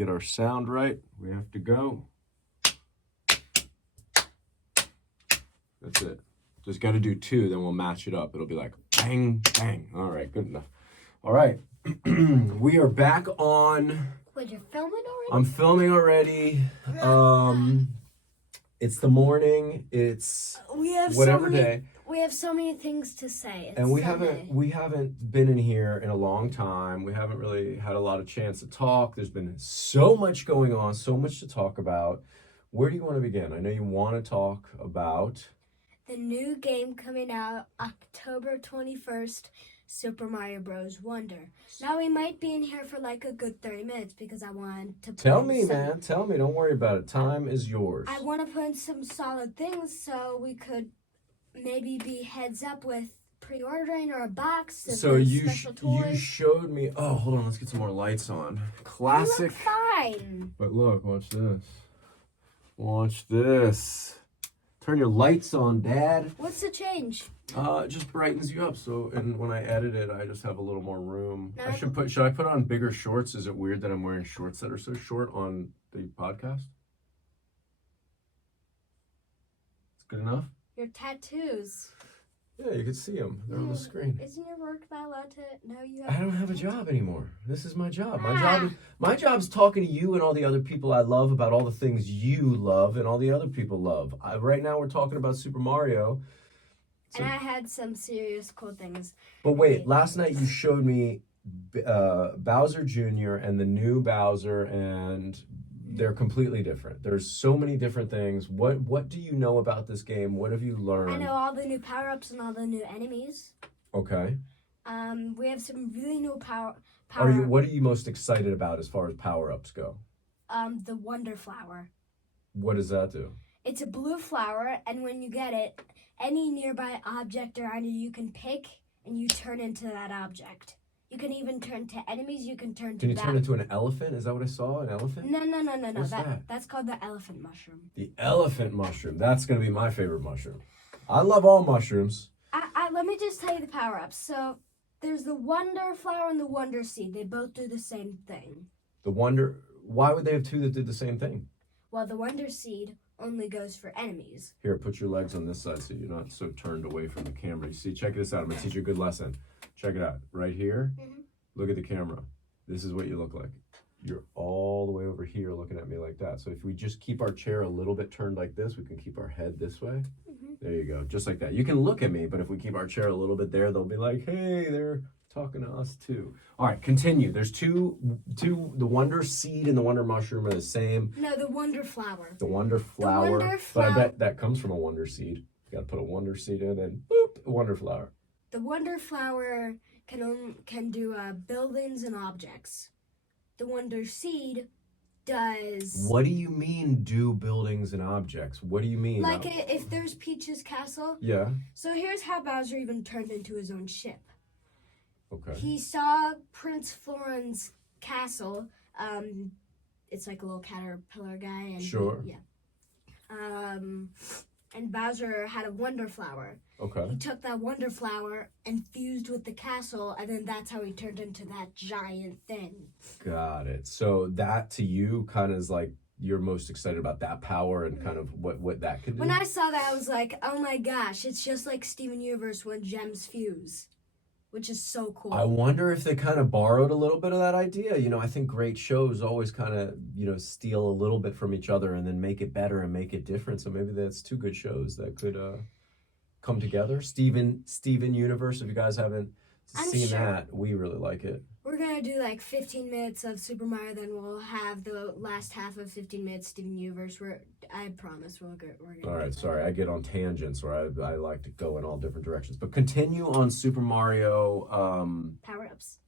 get our sound right, we have to go. That's it. Just got to do 2, then we'll match it up. It'll be like bang, bang. All right, good enough. All right. We are back on. Wait, you're filming already? I'm filming already. It's the morning. It's whatever day. We have so many things to say. It's And we Sunday. haven't been in here in a long time. We haven't really had a lot of chance to talk. There's been so much going on, so much to talk about. Where do you want to begin? I know you want to talk about the new game coming out October 21st, Super Mario Bros. Wonder. Now we might be in here for like a good 30 minutes because I want to Tell me, man. Tell me. Don't worry about it. Time is yours. I want to put in some solid things so we could maybe be heads up with pre-ordering or a box. So you showed me. Oh, hold on. Let's get some more lights on. Classic. You look fine. But look, watch this. Watch this. Turn your lights on, Dad. What's the change? It just brightens you up. So, and when I edit it, I just have a little more room. Should I put on bigger shorts? Is it weird that I'm wearing shorts that are so short on the podcast? It's good enough? Your tattoos. Yeah, you can see them. They're on the screen. Isn't your work not allowed to know you have I don't have a job anymore. This is my job. My job is talking to you and all the other people I love about all the things you love and all the other people love. Right now we're talking about Super Mario. And I had some serious cool things. But wait, last night you showed me Bowser Jr. and the new Bowser, and they're completely different. There's so many different things. What do you know about this game? What have you learned? I know all the new power-ups and all the new enemies. Okay. We have some really new power. What are you most excited about as far as power-ups go? The Wonder Flower. What does that do? It's a blue flower, and when you get it, any nearby object around you can pick, and you turn into that object. You can even turn to enemies. You can turn to. Can you turn into an elephant? Is that what I saw? An elephant? No. What's that? That's called the elephant mushroom. The elephant mushroom. That's going to be my favorite mushroom. I love all mushrooms. Let me just tell you the power-ups. So there's the Wonder Flower and the Wonder Seed. They both do the same thing. Why would they have 2 that did the same thing? Well, the Wonder Seed only goes for enemies. Here, put your legs on this side so you're not so turned away from the camera. You see, check this out. I'm going to teach you a good lesson. Check it out. Right here, Look at the camera. This is what you look like. You're all the way over here looking at me like that. So if we just keep our chair a little bit turned like this, we can keep our head this way. There you go. Just like that. You can look at me, but if we keep our chair a little bit there, they'll be like, hey, they're talking to us too. All right, continue. There's two, the Wonder Seed and the Wonder Mushroom are the same. No, the Wonder Flower. The Wonder Flower. But I bet that comes from a Wonder Seed. You got to put a Wonder Seed in and boop, a Wonder Flower. The Wonder Flower can do buildings and objects. The Wonder Seed does... What do you mean, do buildings and objects? What do you mean? Like if there's Peach's castle. Yeah. So here's how Bowser even turned into his own ship. Okay. He saw Prince Florin's castle. It's like a little caterpillar guy. And sure. And Bowser had a Wonder Flower. Okay. He took that Wonder Flower and fused with the castle, and then that's how he turned into that giant thing. Got it. So that to you kind of is like you're most excited about that power and kind of what that could do? When I saw that, I was like, oh my gosh, it's just like Steven Universe when gems fuse, which is so cool. I wonder if they kind of borrowed a little bit of that idea. You know, I think great shows always kind of, steal a little bit from each other and then make it better and make it different. So maybe that's 2 good shows that could come together. Steven Universe, if you guys haven't seen that, we really like it. We're going to do like 15 minutes of Super Mario, then we'll have the last half of 15 minutes Steven Universe. I promise we're going to... All right, sorry, I get on tangents or I like to go in all different directions. But continue on Super Mario... Power-ups.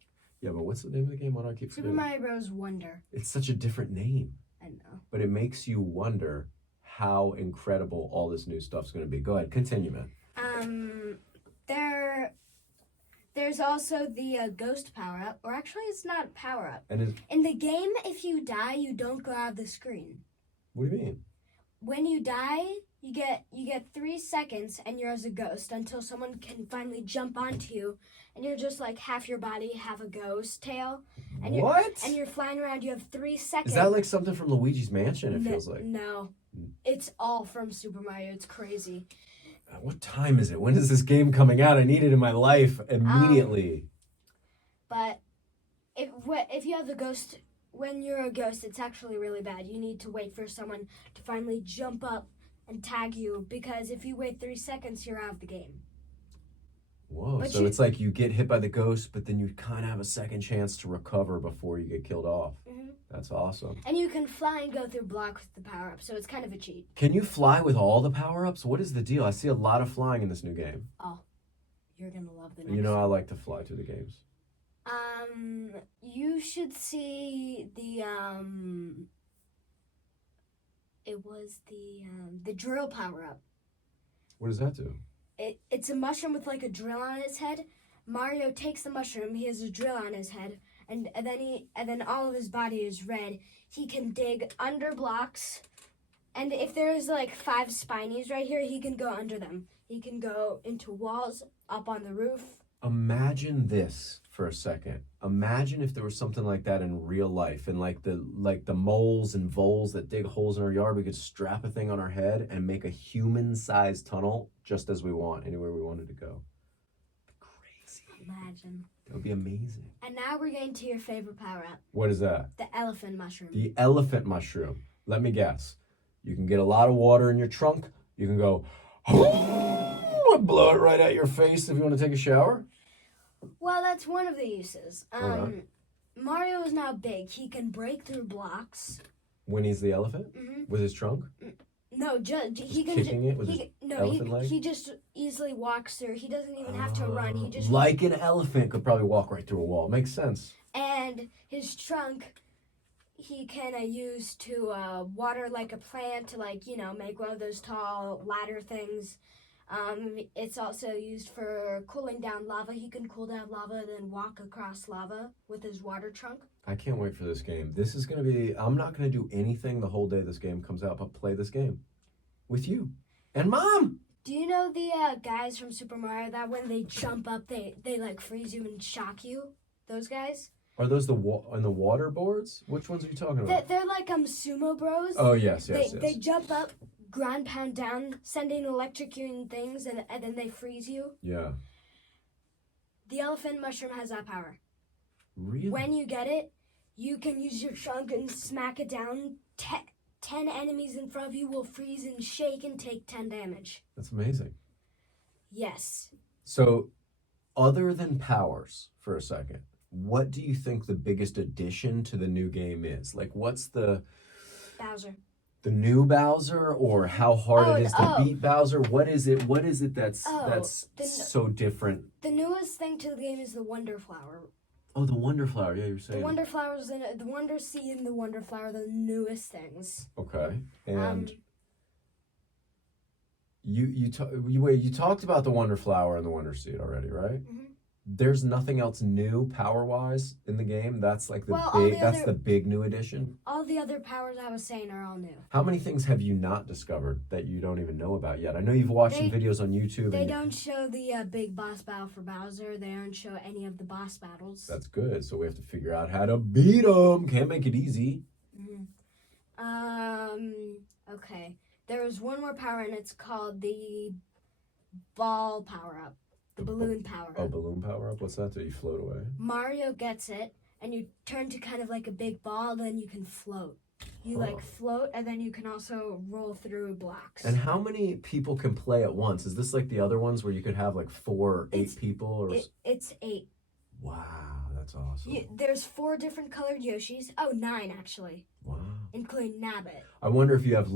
Yeah, but what's the name of the game? Why do I keep forgetting? Super Mario Bros. Wonder. It's such a different name. I know. But it makes you wonder how incredible all this new stuff's going to be. Go ahead, continue, man. There's also the ghost power-up, or actually it's not a power-up. And in the game, if you die, you don't go out of the screen. What do you mean? When you die, You get 3 seconds, and you're as a ghost until someone can finally jump onto you, and you're just like half your body, half a ghost tail. And you're flying around. You have 3 seconds. Is that like something from Luigi's Mansion? It feels like. No, it's all from Super Mario. It's crazy. What time is it? When is this game coming out? I need it in my life immediately. But if you have a ghost, when you're a ghost, it's actually really bad. You need to wait for someone to finally jump up and tag you, because if you wait 3 seconds, you're out of the game. Whoa, but so it's like you get hit by the ghost, but then you kind of have a second chance to recover before you get killed off. Mm-hmm. That's awesome. And you can fly and go through blocks with the power-up, so it's kind of a cheat. Can you fly with all the power-ups? What is the deal? I see a lot of flying in this new game. Oh, you're going to love the next You know I like to fly through the games. You should see the, it was the drill power-up. What does that do? It's a mushroom with like a drill on his head. Mario takes the mushroom, he has a drill on his head, and then all of his body is red. He can dig under blocks, and if there's like 5 spinies right here, he can go under them. He can go into walls, up on the roof. Imagine this for a second. Imagine if there was something like that in real life, and like the moles and voles that dig holes in our yard, we could strap a thing on our head and make a human-sized tunnel just as we want, anywhere we wanted to go. Crazy. Imagine. That would be amazing. And now we're getting to your favorite power-up. What is that? The elephant mushroom. The elephant mushroom. Let me guess. You can get a lot of water in your trunk. You can go, and blow it right at your face if you want to take a shower. Well, that's one of the uses. Right. Mario is now big. He can break through blocks. When he's the elephant? Mm-hmm. With his trunk? No, he can kicking it with his elephant leg? He just easily walks through. He doesn't even have to run. He just like an elephant could probably walk right through a wall. Makes sense. And his trunk, he can use to water like a plant, to make one of those tall ladder things. It's also used for cooling down lava. He can cool down lava, then walk across lava with his water trunk. I can't wait for this game. This is going to be, I'm not going to do anything the whole day this game comes out, but play this game with you and Mom. Do you know the guys from Super Mario that when they jump up, they like freeze you and shock you? Those guys? Are those on the water boards? Which ones are you talking about? They're like sumo bros. Oh, yes. They jump up, ground pound down, sending electrocuting things, and then they freeze you. Yeah. The elephant mushroom has that power. Really? When you get it, you can use your trunk and smack it down. 10 enemies in front of you will freeze and shake and take 10 damage. That's amazing. Yes. So, other than powers, for a second, what do you think the biggest addition to the new game is? Like, what's the... Bowser. The new Bowser, or how hard it is to beat Bowser? What is it that's so different? The newest thing to the game is the Wonder Flower. Oh, the Wonder Flower. Yeah, you were saying. The Wonder Flowers and the Wonder Seed and the Wonder Flower are the newest things. Okay. And you talked about the Wonder Flower and the Wonder Seed already, right? Mm-hmm. There's nothing else new power-wise in the game. That's like the big new addition. All the other powers I was saying are all new. How many things have you not discovered that you don't even know about yet? I know you've watched some videos on YouTube. They don't show the big boss battle for Bowser. They don't show any of the boss battles. That's good. So we have to figure out how to beat them. Can't make it easy. Mm-hmm. Okay. There was one more power, and it's called the ball power-up. The balloon power-up. Oh, balloon power-up? What's that do? You float away? Mario gets it, and you turn to kind of like a big ball, then you can float. You float, and then you can also roll through blocks. And how many people can play at once? Is this like the other ones where you could have like 4 or 8 people? Or it's 8. Wow, that's awesome. There's 4 different colored Yoshis. Oh, 9 actually. Wow. Including Nabbit. I wonder if you have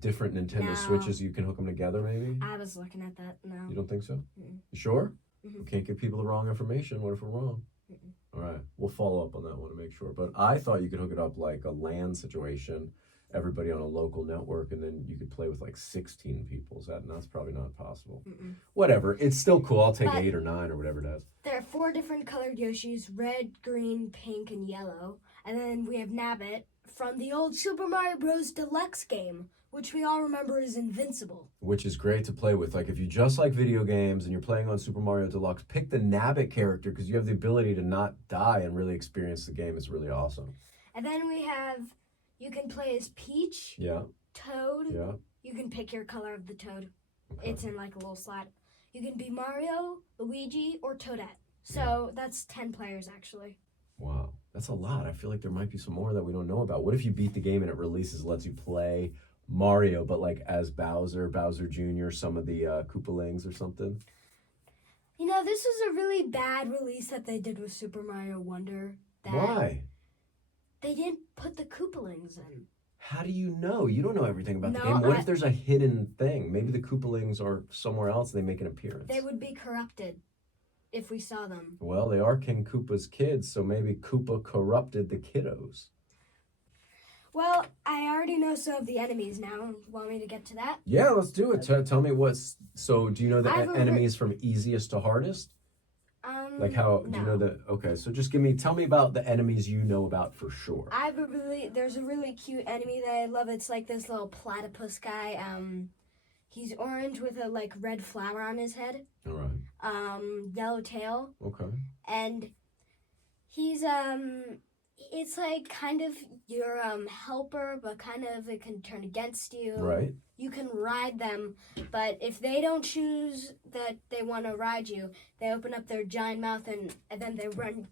different Nintendo Switches, you can hook them together maybe? I was looking at that, no. You don't think so? Mm-mm. You sure? Mm-hmm. We can't give people the wrong information. What if we're wrong? Mm-mm. All right, we'll follow up on that one to make sure. But I thought you could hook it up like a LAN situation, everybody on a local network, and then you could play with like 16 people. That's probably not possible. Mm-mm. Whatever, it's still cool. I'll take 8 or 9 or whatever it is. There are 4 different colored Yoshis, red, green, pink, and yellow. And then we have Nabbit from the old Super Mario Bros. Deluxe game, which we all remember is invincible. Which is great to play with. Like, if you just like video games and you're playing on Super Mario Deluxe, pick the Nabbit character because you have the ability to not die and really experience the game. It's really awesome. And then you can play as Peach, Yeah. Toad. Yeah. You can pick your color of the Toad. Okay. It's in like a little slot. You can be Mario, Luigi, or Toadette. So that's 10 players actually. Wow. That's a lot. I feel like there might be some more that we don't know about. What if you beat the game and it releases, lets you play Mario, but like as Bowser Jr., some of the Koopalings or something? You know, this was a really bad release that they did with Super Mario Wonder. Why? They didn't put the Koopalings in. How do you know? You don't know everything about the No, game. What if there's a hidden thing? Maybe the Koopalings are somewhere else and they make an appearance. They would be corrupted if we saw them. Well, they are King Koopa's kids, so maybe Koopa corrupted the kiddos. Well, I already know some of the enemies now. Want me to get to that? Yeah, let's do it. Tell me what's... So, do you know the enemies from easiest to hardest? Like how... Do you know the... Okay, so just tell me about the enemies you know about for sure. There's a really cute enemy that I love. It's like this little platypus guy. He's orange with a like red flower on his head. All right. Yellow tail. Okay. And he's it's like kind of your helper, but kind of it can turn against you. Right. You can ride them, but if they don't choose that they want to ride you, they open up their giant mouth and then they run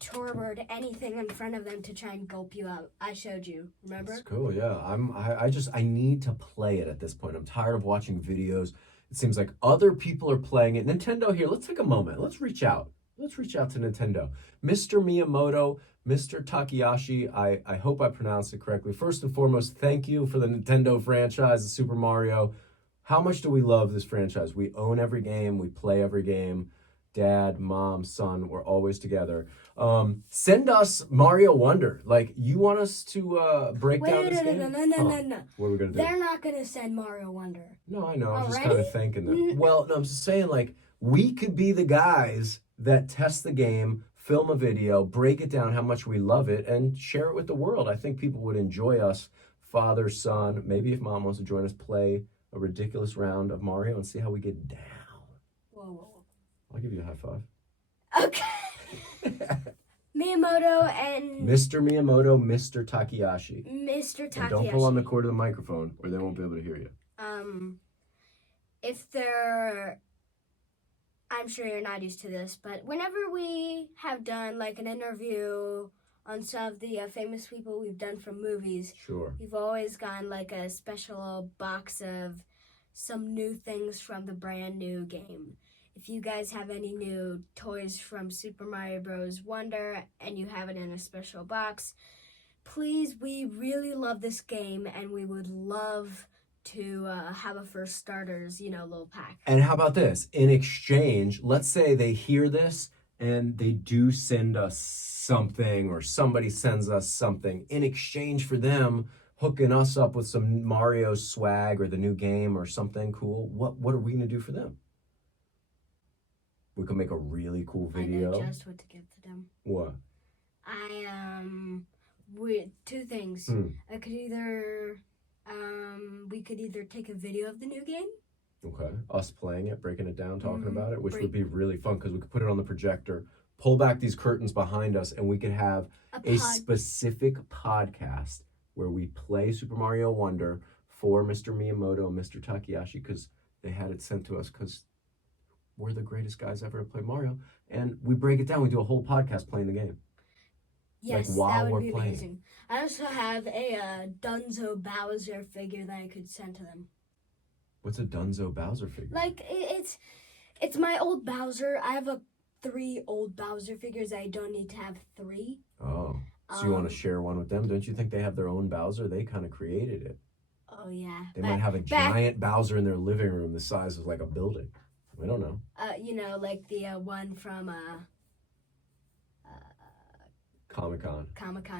toward anything in front of them to try and gulp you out. I showed you, remember? That's cool, yeah. I need to play it at this point. I'm tired of watching videos. It seems like other people are playing it. Nintendo here, let's take a moment. Let's reach out. Let's reach out to Nintendo. Mr. Miyamoto, Mr. Takahashi, I hope I pronounced it correctly. First and foremost, thank you for the Nintendo franchise, the Super Mario. How much do we love this franchise? We own every game. We play every game. Dad, mom, son, we're always together. Send us Mario Wonder. Like, you want us to break down this game? No. What are we going to do? They're not going to send Mario Wonder. No, I know. I'm just Already? kind of thanking them. Well, no, I'm just saying, like, we could be the guys that test the game, film a video, break it down how much we love it, and share it with the world. I think people would enjoy us, father, son. Maybe if mom wants to join us, play a ridiculous round of Mario and see how we get down. Whoa. I'll give you a high five. Okay. Miyamoto and... Mr. Miyamoto, Mr. Takahashi. Mr. Takahashi. And don't pull on the cord of the microphone or they won't be able to hear you. If they're... I'm sure you're not used to this, but whenever we have done like an interview on some of the famous people we've done from movies, sure, we've always gotten like a special box of some new things from the brand new game. If you guys have any new toys from Super Mario Bros. Wonder and you have it in a special box, please, we really love this game and we would love to have a first starters, little pack. And how about this? In exchange, let's say they hear this and they do send us something or somebody sends us something in exchange for them hooking us up with some Mario swag or the new game or something cool. What are we going to do for them? We could make a really cool video. I know just what to give to them. What? Two things. I could we could either take a video of the new game. Okay. Us playing it, breaking it down, talking about it, which would be really fun because we could put it on the projector, pull back these curtains behind us, and we could have a specific podcast where we play Super Mario Wonder for Mr. Miyamoto and Mr. Takahashi because they had it sent to us because we're the greatest guys ever to play Mario. And we break it down. We do a whole podcast playing the game. Yes, like while that would we're be playing. Amazing. I also have a Dunzo Bowser figure that I could send to them. What's a Dunzo Bowser figure? Like, it's my old Bowser. I have 3 old Bowser figures. I don't need to have 3. Oh, so you want to share one with them? Don't you think they have their own Bowser? They kind of created it. Oh, yeah. They might have a giant Bowser in their living room the size of like a building. We don't know. Like the one from Comic-Con.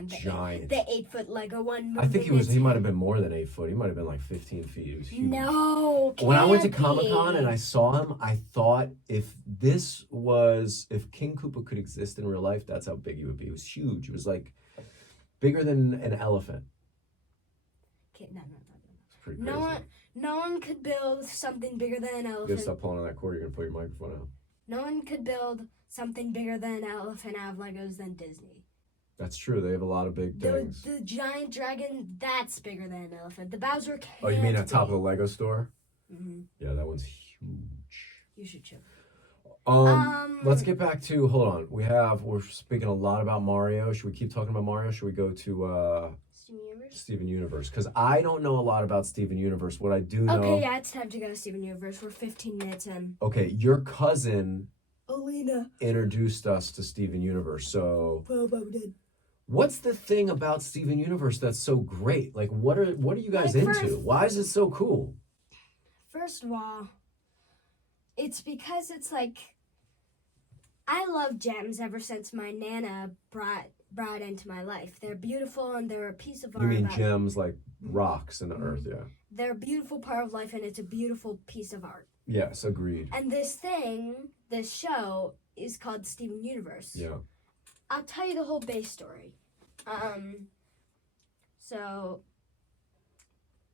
Giant. The 8-foot Lego one. I think he might have been more than 8 foot. He might have been like 15 feet. He was huge. No, when I went to Comic-Con and I saw him, I thought if King Koopa could exist in real life, that's how big he would be. He was huge. He was like bigger than an elephant. No. It's pretty crazy. No one could build something bigger than an You gotta elephant. stop pulling on that cord. You're gonna pull your microphone out. No one could build something bigger than an elephant out of Legos than Disney. That's true. They have a lot of big things. The giant dragon, that's bigger than an elephant. The Bowser can't Oh, you mean at be. top of the Lego store? Mm-hmm. Yeah, that one's huge. You should check. Let's get back to, hold on. We're speaking a lot about Mario. Should we keep talking about Mario? Should we go to Steven Universe? Steven Universe? Because I don't know a lot about Steven Universe. What I do know. Okay, yeah, it's time to go to Steven Universe. We're 15 minutes in. Okay, your cousin Alina. introduced us to Steven Universe. So Bobo did. what's the thing about Steven Universe that's so great? Like, what are you guys Like, into? first- Why is it so cool? First of all, it's because it's like I love gems ever since my Nana brought into my life. They're beautiful and they're a piece of art. You mean gems like rocks in the earth? Yeah. They're a beautiful part of life and it's a beautiful piece of art. Yes, agreed. And this show is called Steven Universe. Yeah. I'll tell you the whole base story. So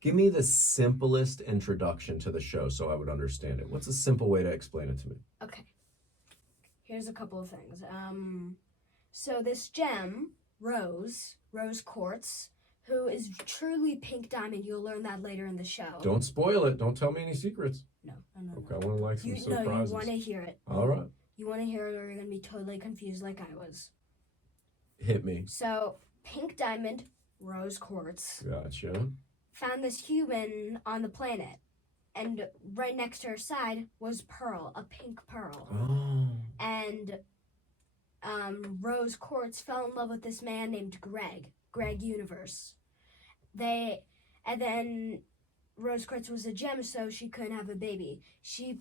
Give me the simplest introduction to the show so I would understand it. What's a simple way to explain it to me? okay. Here's a couple of things. So this gem, Rose Quartz, who is truly pink diamond, you'll learn that later in the show. Don't spoil it. Don't tell me any secrets. No. Okay, I want to like some surprises. You want to hear it. All right. You want to hear it or you're going to be totally confused like I was. Hit me. So, pink diamond, Rose Quartz, Gotcha. found this human on the planet. And right next to her side was Pearl, a pink pearl. Oh. And Rose Quartz fell in love with this man named Greg Universe. And then Rose Quartz was a gem, so she couldn't have a baby. She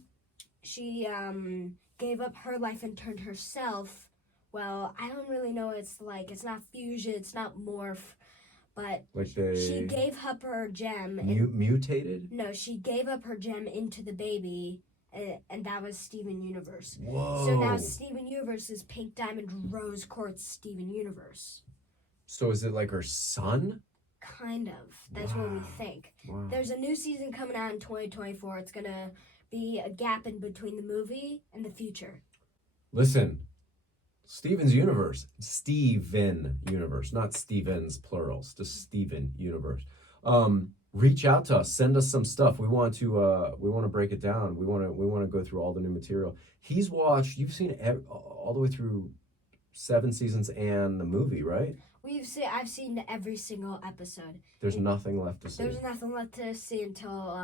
gave up her life and turned herself. Well, I don't really know what it's like. It's not fusion, it's not morph, but Like she gave up her gem. Mutated? No, she gave up her gem into the baby, and that was Steven Universe. Whoa. So now Steven Universe is Pink Diamond Rose Quartz Steven Universe. So is it like her son? Kind of. That's what we Wow. think. Wow. There's a new season coming out in 2024. It's going to be a gap in between the movie and the future. Listen, Steven's Universe. Steven Universe, not Stevens plurals, just Steven Universe. Reach out to us, send us some stuff. We want to break it down. We want to go through all the new material. You've seen all the way through 7 seasons and the movie, right? I've seen every single episode. There's nothing left to see. There's nothing left to see until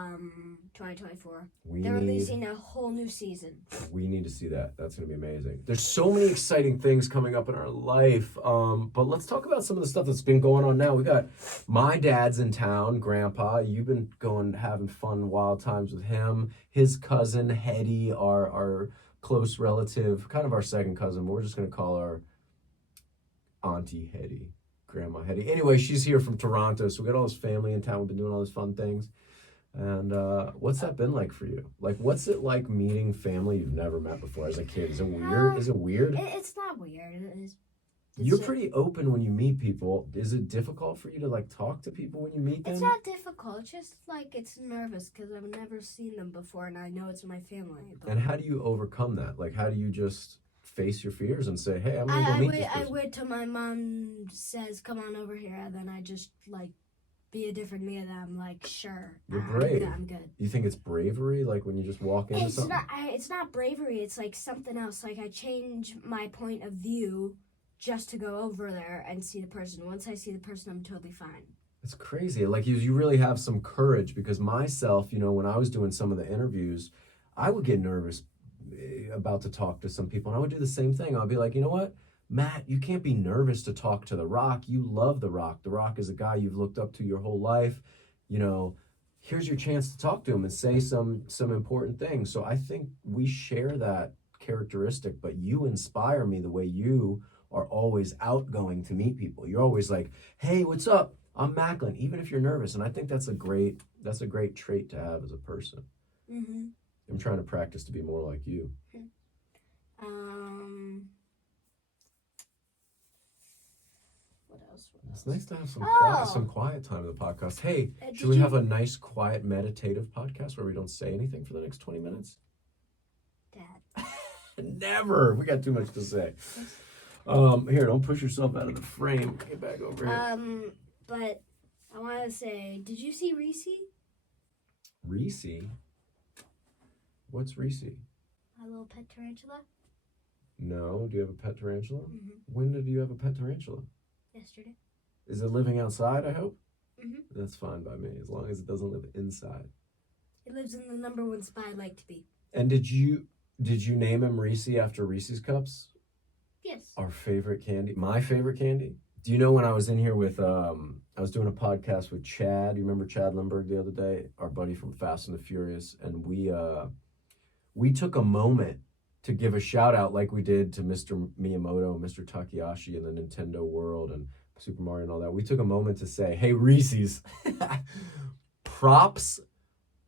2024. We They're need- releasing a whole new season. We need to see that. That's going to be amazing. There's so many exciting things coming up in our life. But let's talk about some of the stuff that's been going on now. We got my dad's in town, Grandpa. You've been having fun, wild times with him. His cousin, Hetty, our close relative, kind of our second cousin, but we're just going to call her Auntie Hetty, Grandma Hetty. Anyway, she's here from Toronto, so we got all this family in town. We've been doing all these fun things. And what's that been like for you? Like, what's it like meeting family you've never met before as a kid? Is it weird? Is it weird? It's not weird. You're pretty open when you meet people. Is it difficult for you to like talk to people when you meet them? It's not difficult. It's just like it's nervous because I've never seen them before, and I know it's my family. But And how do you overcome that? Like, how do you just face your fears and say, "Hey, I'm gonna go meet this I person"? wait till my mom says, "Come on over here," and then I just like be a different me, and I'm like, "Sure, You're brave. I'm good." You think it's bravery, like when you just walk into something? It's not bravery. It's like something else. Like I change my point of view just to go over there and see the person. Once I see the person, I'm totally fine. It's crazy. Like you really have some courage because myself, when I was doing some of the interviews, I would get nervous about to talk to some people and I would do the same thing. I'd be like, you know what, Matt, you can't be nervous to talk to The Rock. You love The Rock. The Rock is a guy you've looked up to your whole life. Here's your chance to talk to him and say some important things. So I think we share that characteristic, but you inspire me the way you are always outgoing to meet people. You're always like, hey, what's up? I'm Macklin, even if you're nervous. And I think that's a great trait to have as a person. Mm-hmm. I'm trying to practice to be more like you. What else? It's nice to have Oh. some quiet time in the podcast. Hey, Did should we you- have a nice, quiet, meditative podcast where we don't say anything for the next 20 minutes? Dad. Never. We got too much to say. Here, don't push yourself out of the frame. Get back over here. But I want to say, did you see Reese? Reese? What's Reese? My little pet tarantula? No. Do you have a pet tarantula? Mm-hmm. When did you have a pet tarantula? Yesterday. Is it living outside, I hope? Mm-hmm. That's fine by me, as long as it doesn't live inside. It lives in the number one spot I like to be. And did you name him Reese after Reese's Cups? Yes. Our favorite candy. My favorite candy? Do you know when I was in here with, I was doing a podcast with Chad. You remember Chad Lindbergh the other day? Our buddy from Fast and the Furious. And we took a moment to give a shout out like we did to Mr. Miyamoto and Mr. Takahashi in the Nintendo world and Super Mario and all that. We took a moment to say, hey, Reese's, props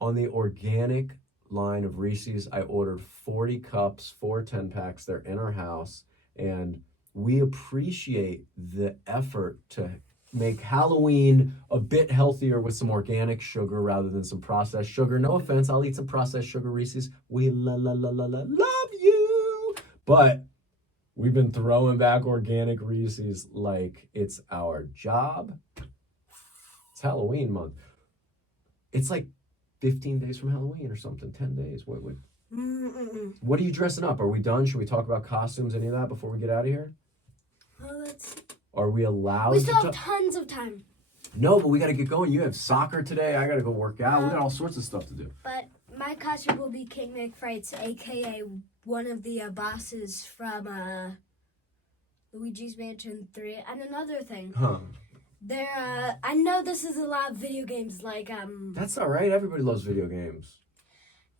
on the organic line of Reese's. I ordered 40 cups, 4 10-packs. They're in our house. And we appreciate the effort to make Halloween a bit healthier with some organic sugar rather than some processed sugar. No offense, I'll eat some processed sugar Reese's. We love you. But we've been throwing back organic Reese's like it's our job. It's Halloween month. It's like 15 days from Halloween or something, 10 days. What are you dressing up? Are we done? Should we talk about costumes, any of that, before we get out of here? Well, let's. Are we allowed We to still have tons of time. No, but we got to get going. You have soccer today. I got to go work out. We got all sorts of stuff to do. But my costume will be King McFrights, a.k.a. one of the bosses from Luigi's Mansion 3. And another thing. Huh. I know this is a lot of video games, like, That's all right. Everybody loves video games.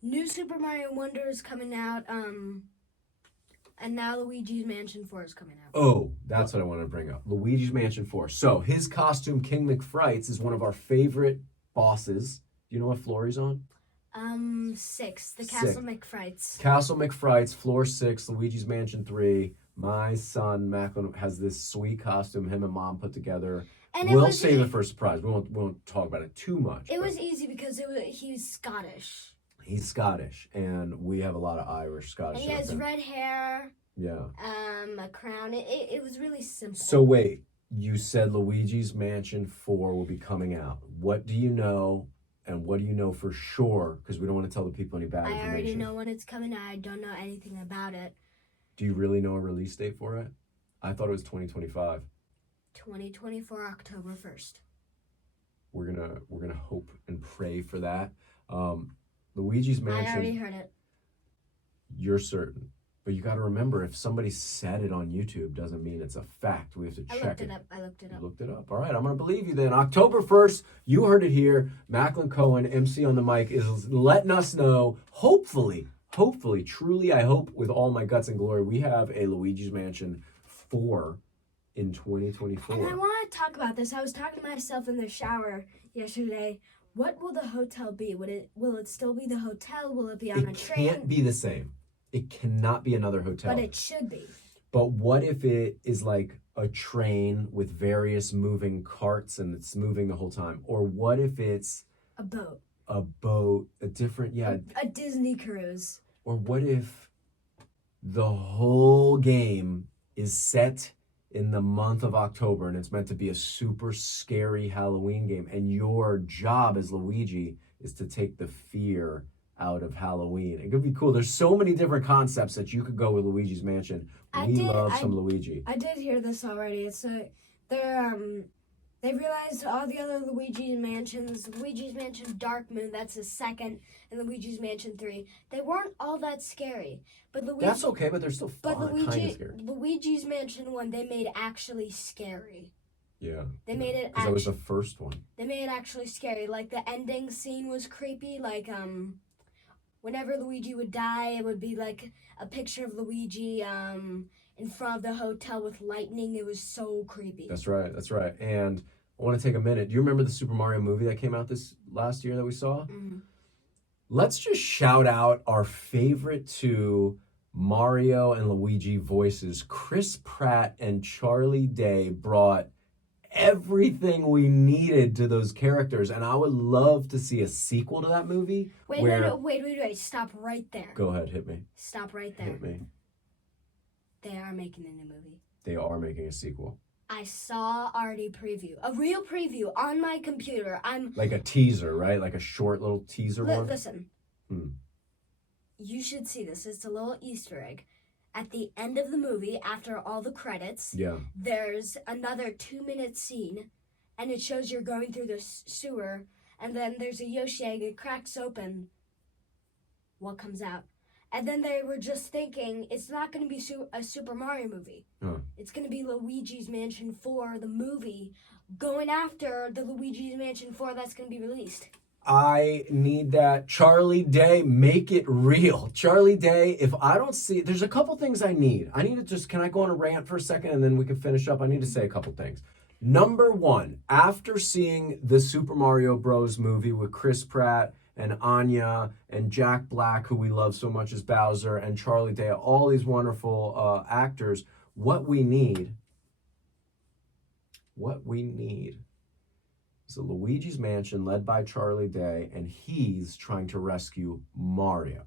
New Super Mario Wonder is coming out, and now Luigi's Mansion 4 is coming out. Oh, that's what I want to bring up. Luigi's Mansion 4. So his costume, King McFrights, is one of our favorite bosses. Do you know what floor he's on? 6, the Castle McFrights. Castle McFrights, floor 6, Luigi's Mansion 3. My son, Macklin, has this sweet costume him and Mom put together. And we'll save it for a surprise. We won't talk about it too much. It was easy because he's Scottish. He's Scottish, and we have a lot of Irish, Scottish. And he has red hair. Yeah. A crown. It was really simple. So wait, you said Luigi's Mansion 4 will be coming out. What do you know, and what do you know for sure? Because we don't want to tell the people any bad information. I already know when it's coming out. I don't know anything about it. Do you really know a release date for it? I thought it was 2025. 2024, October 1st. We're gonna hope and pray for that. Luigi's Mansion. I already heard it. You're certain. But you got to remember, if somebody said it on YouTube, doesn't mean it's a fact. We have to check it. I looked it up. You looked it up. All right, I'm going to believe you then. October 1st, you heard it here. Macklin Cohen, MC on the mic, is letting us know, hopefully, truly, I hope with all my guts and glory, we have a Luigi's Mansion 4 in 2024. And I want to talk about this. I was talking to myself in the shower yesterday. What will the hotel be? Will it still be the hotel? Will it be on a train? It can't be the same. It cannot be another hotel. But it should be. But what if it is like a train with various moving carts and it's moving the whole time? Or what if it's a boat? A different, A Disney cruise. Or what if the whole game is set in the month of October and it's meant to be a super scary Halloween game, and your job as Luigi is to take the fear out of Halloween? It could be cool. There's so many different concepts that you could go with Luigi's Mansion. We love some Luigi. I did hear this already. It's they realized all the other Luigi's Mansions, Luigi's Mansion Dark Moon, that's the second, and Luigi's Mansion 3, they weren't all that scary. But That's okay, but they're still fun, kind of scary. Luigi's Mansion 1, they made actually scary. Yeah. They made it because that was the first one. They made it actually scary. Like, the ending scene was creepy. Like, whenever Luigi would die, it would be like a picture of Luigi in front of the hotel with lightning. It was so creepy. That's right. And I want to take a minute. Do you remember the Super Mario movie that came out this last year that we saw? Mm-hmm. Let's just shout out our favorite two Mario and Luigi voices. Chris Pratt and Charlie Day brought everything we needed to those characters, and I would love to see a sequel to that movie. Wait. Stop right there. Go ahead, hit me. Stop right there. Hit me. They are making a new movie. They are making a sequel. I saw already a real preview on my computer. Like a teaser, right? Like a short little teaser one? Listen. You should see this. It's a little Easter egg. At the end of the movie, after all the credits, there's another 2-minute scene, and it shows you're going through the sewer, and then there's a Yoshi egg. It cracks open. What comes out? And then they were just thinking, it's not going to be a Super Mario movie. It's going to be Luigi's Mansion 4, the movie, going after the Luigi's Mansion 4 that's going to be released. I need that. Charlie Day, make it real. Charlie Day, if I don't see... There's a couple things I need. I need to just... Can I go on a rant for a second and then we can finish up? I need to say a couple things. Number one, after seeing the Super Mario Bros. Movie with Chris Pratt and Anya and Jack Black, who we love so much as Bowser, and Charlie Day, all these wonderful actors, what we need is a Luigi's Mansion led by Charlie Day, and he's trying to rescue Mario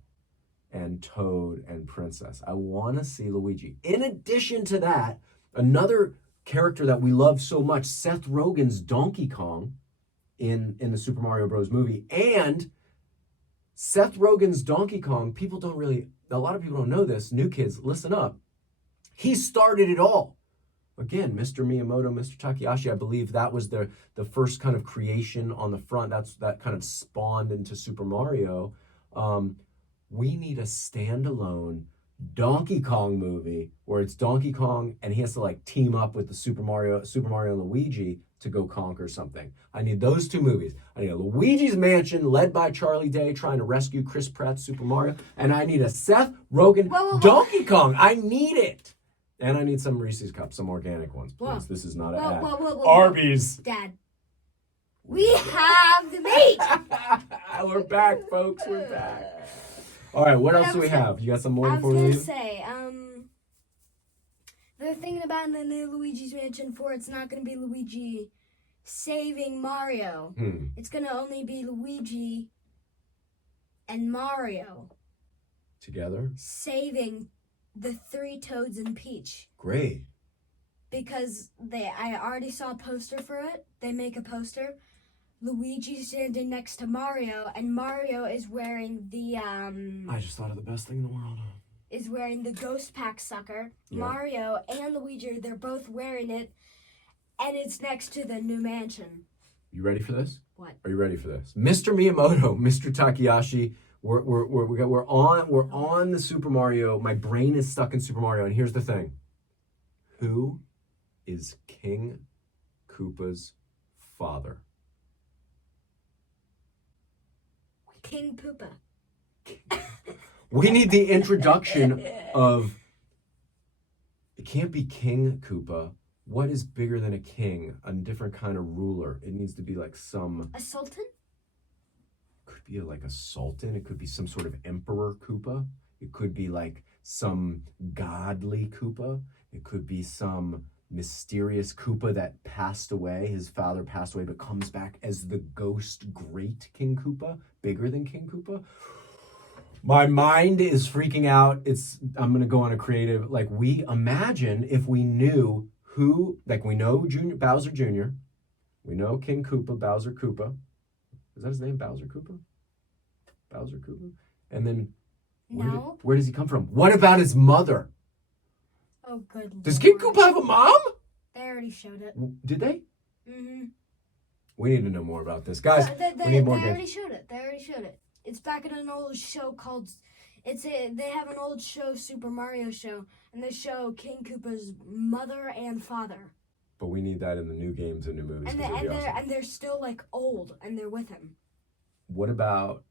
and Toad and Princess. I want to see Luigi. In addition to that, another character that we love so much, Seth Rogen's Donkey Kong in the Super Mario Bros. Movie, and Seth Rogen's Donkey Kong, a lot of people don't know this. New kids, listen up. He started it all. Again, Mr. Miyamoto, Mr. Takahashi, I believe that was the first kind of creation on the front. That kind of spawned into Super Mario. We need a standalone Donkey Kong movie where it's Donkey Kong and he has to like team up with the Super Mario and Luigi to go conquer something. I need those two movies. I need a Luigi's Mansion led by Charlie Day trying to rescue Chris Pratt's Super Mario, and I need a Seth Rogen Donkey Kong. I need it. And I need some Reese's Cups, some organic ones, please. This is not an ad. Arby's. Dad, we have the meat. We're back, folks. We're back. All right, what else do we have? You got some more before we leave? I was going to say, they're thinking about in the new Luigi's Mansion 4, it's not going to be Luigi saving Mario. It's going to only be Luigi and Mario. Together? Saving the 3 Toads and Peach. Great. Because I already saw a poster for it. They make a poster. Luigi's standing next to Mario, and Mario is wearing the I just thought of the best thing in the world. Is wearing the Ghost Pack sucker. Yeah. Mario and Luigi, they're both wearing it, and it's next to the new mansion. You ready for this? What? Are you ready for this? Mr. Miyamoto, Mr. Takahashi, we're on the Super Mario. My brain is stuck in Super Mario, and here's the thing. Who is King Koopa's father? King Poopa. We need the introduction of... It can't be King Koopa. What is bigger than a king? A different kind of ruler. It needs to be like some... A sultan? Could be like a sultan. It could be some sort of emperor Koopa. It could be like some godly Koopa. It could be some mysterious Koopa that passed away. His father passed away, but comes back as the ghost great King Koopa. Bigger than King Koopa. My mind is freaking out. I'm going to go on a creative, we imagine if we knew who, we know Bowser Jr., we know King Koopa, Bowser Koopa. Is that his name, Bowser Koopa? Bowser Koopa? And then, where does he come from? What about his mother? Oh, good Lord. Does King Koopa have a mom? They already showed it. Did they? Mm-hmm. We need to know more about this. Guys, we need more They already showed it. It's back in an old show called... They have an old show, Super Mario show, and they show King Koopa's mother and father. But we need that in the new games and new movies. And they're still, old, and they're with him. What about,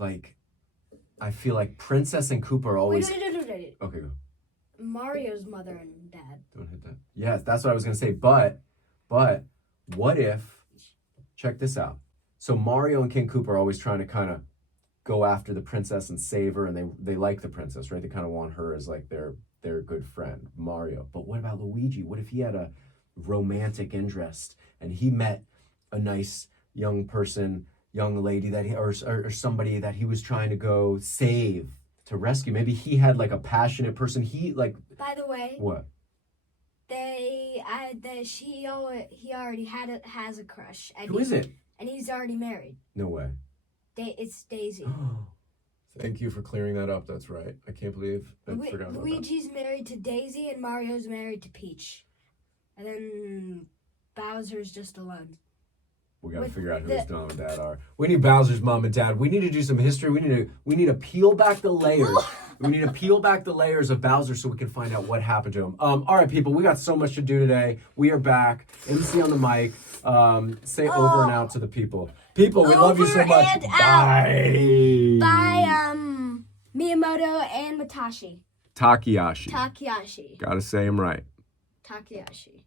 I feel like Princess and Koopa are always... Wait. Okay, go. Mario's mother and dad. Don't hit that. Yes, that's what I was going to say. But what if... Check this out. So Mario and King Koopa are always trying to kind of go after the princess and save her, and they like the princess, right? They kind of want her as their good friend, Mario. But what about Luigi? What if he had romantic interest, and he met a nice young lady that or somebody that he was trying to go save, to rescue. Maybe he had like a passionate person. By the way, what? He already has a crush. And Who is it? And he's already married. No way. It's Daisy. Thank you for clearing that up. That's right. I can't believe I forgot about Luigi's married to Daisy and Mario's married to Peach. And then Bowser's just alone. We gotta figure out who his mom and dad are. We need Bowser's mom and dad. We need to do some history. We need to peel back the layers. We need to peel back the layers of Bowser so we can find out what happened to him. All right, people, we got so much to do today. We are back. MC on the mic. Say over and out to the people. People, we love you so much. Bye. Bye, Miyamoto and Takeyashi. Gotta say him right. Takeyashi.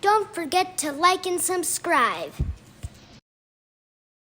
Don't forget to like and subscribe.